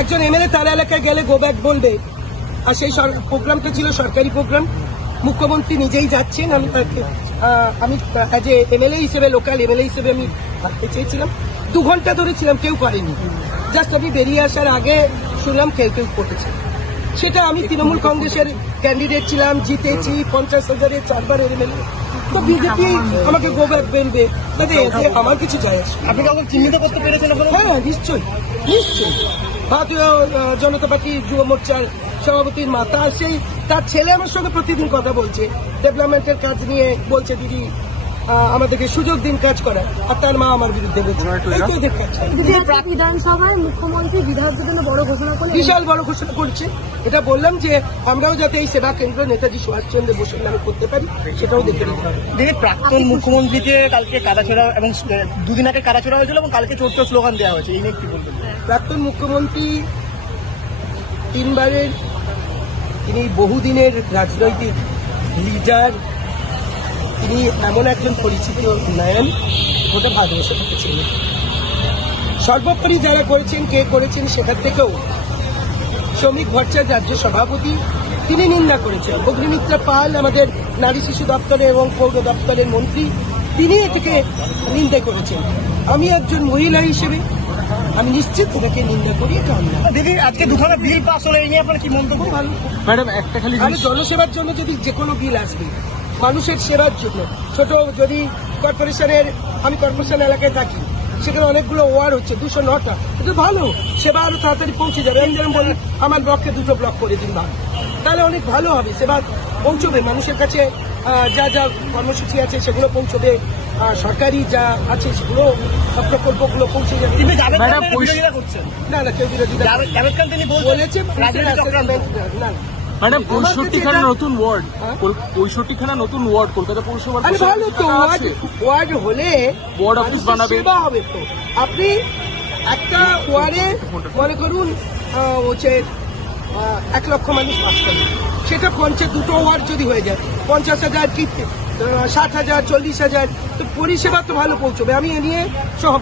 একজন এমএলএ তার এলাকায় গেলে গো ব্যাক বলবে, আর সেই প্রোগ্রামটা ছিল সরকারি প্রোগ্রাম, মুখ্যমন্ত্রী নিজেই যাচ্ছেন। আমি তাকে আমি অ্যাজ এ এমএলএ হিসেবে, লোকাল এমএলএ হিসেবে আমি থাকতে চেয়েছিলাম। 2 ঘন্টা ধরে ছিলাম, কেউ করেনি। জাস্ট আমি বেরিয়ে আসার আগে শুনলাম কেউ কেউ করেছে। সেটা আমি তৃণমূল কংগ্রেসের ক্যান্ডিডেট ছিলাম, জিতেছি 50,000-এর 4বারের এমএলএ। তো বিজেপি আমাকে গো ব্যাক বেলবে, তাতে এতে আমার কিছু যায় আসে। আপনি কখন চিহ্নিত করতে পেরেছেন? হ্যাঁ, নিশ্চয়ই নিশ্চয়ই। ভারতীয় জনতা পার্টি যুব মোর্চার সভাপতির মাতা, সেই তার ছেলে আমার সঙ্গে প্রতিদিন কথা বলছে, ডেভেলপমেন্টের কাজ নিয়ে বলছে, দিদি আমাদেরকে সুযোগ দিন কাজ করার। আর তার মা আমার বিরুদ্ধে বলছে। বিধানসভায় মুখ্যমন্ত্রী বিধায়কদের জন্য বড় ঘোষণা করলেন, বিশাল বড় ঘোষণা করছে। এটা বললাম যে আমরাও যাতে এই সেবা কেন্দ্র নেতাজি সুভাষচন্দ্র বোসের নামে করতে পারি, সেটাও দেখে নিতে হবে। দেখি প্রাক্তন মুখ্যমন্ত্রীকে কালকে কাটাছড়া এবং 2 দিন আগে কাটাছড়া হয়েছিল এবং কালকে চোর স্লোগান দেওয়া হয়েছে, এই নিয়ে কি বলবেন? প্রাক্তন মুখ্যমন্ত্রী 3বারের, তিনি বহুদিনের রাজনৈতিক লিডার, তিনি এমন একজন পরিচিত নায়ক, ওটা ভালোবাসা ছিল। সর্বোপরি যারা করেছেন, কে করেছেন সেটার থেকেও শ্রমিক ভট্টাচার্য রাজ্য সভাপতি, তিনি নিন্দা করেছেন। অগ্নিমিত্রা পাল আমাদের নারী শিশু দপ্তরে এবং পৌর দপ্তরের মন্ত্রী, তিনি এটাকে নিন্দা করেছেন। আমি একজন মহিলা হিসেবে আমি নিশ্চিত এটাকে নিন্দা করি। দিদি আজকে 2খানা বিল পাস হলো, এই নিয়ে আপনার কি মন্তব্য? ভালো ম্যাডাম একটা খালি আমি জনসেবার জন্য যদি যে কোনো বিল আসবে, মানুষের সেবার জন্য, ছোট যদি কর্পোরেশনের, আমি কর্পোরেশন এলাকায় থাকি, সেখানে অনেকগুলো ওয়ার্ড হচ্ছে, 209টা, এটা ভালো, সেবা আরো তাড়াতাড়ি পৌঁছে যাবে। আমি যেরকম বলি আমার ব্লককে 2টো ব্লক করে দিন, ভালো, তাহলে অনেক ভালো হবে, সেবা পৌঁছবে মানুষের কাছে। যা যা কর্মসূচি আছে সেগুলো পৌঁছবে, সরকারি যা আছে সেগুলো প্রকল্পগুলো পৌঁছে যাবে। কিন্তু বিরোধিতা করছেন না না, কেউ বিরোধিতা জাভেদ খান তিনি বলেছে না। ম্যাডাম 65খানা নতুন ওয়ার্ড, 65খানা নতুন ওয়ার্ড কলকাতা পৌরসভার। আরে ভালো তো, ওয়ার্ড হলে ওয়ার্ড অফিস বানাবে, সেবা হবে। তো আপনি একটা ওয়ার্ডে মনে করুন হচ্ছে 1 লক্ষ মানুষ বাস করে, সেটা 2টো ওয়ার্ড যদি হয়ে যায়, 50,000 কি 60,000, 40,000, তো পরিষেবা তো ভালো পৌঁছবে। আমি এ নিয়ে সহমত।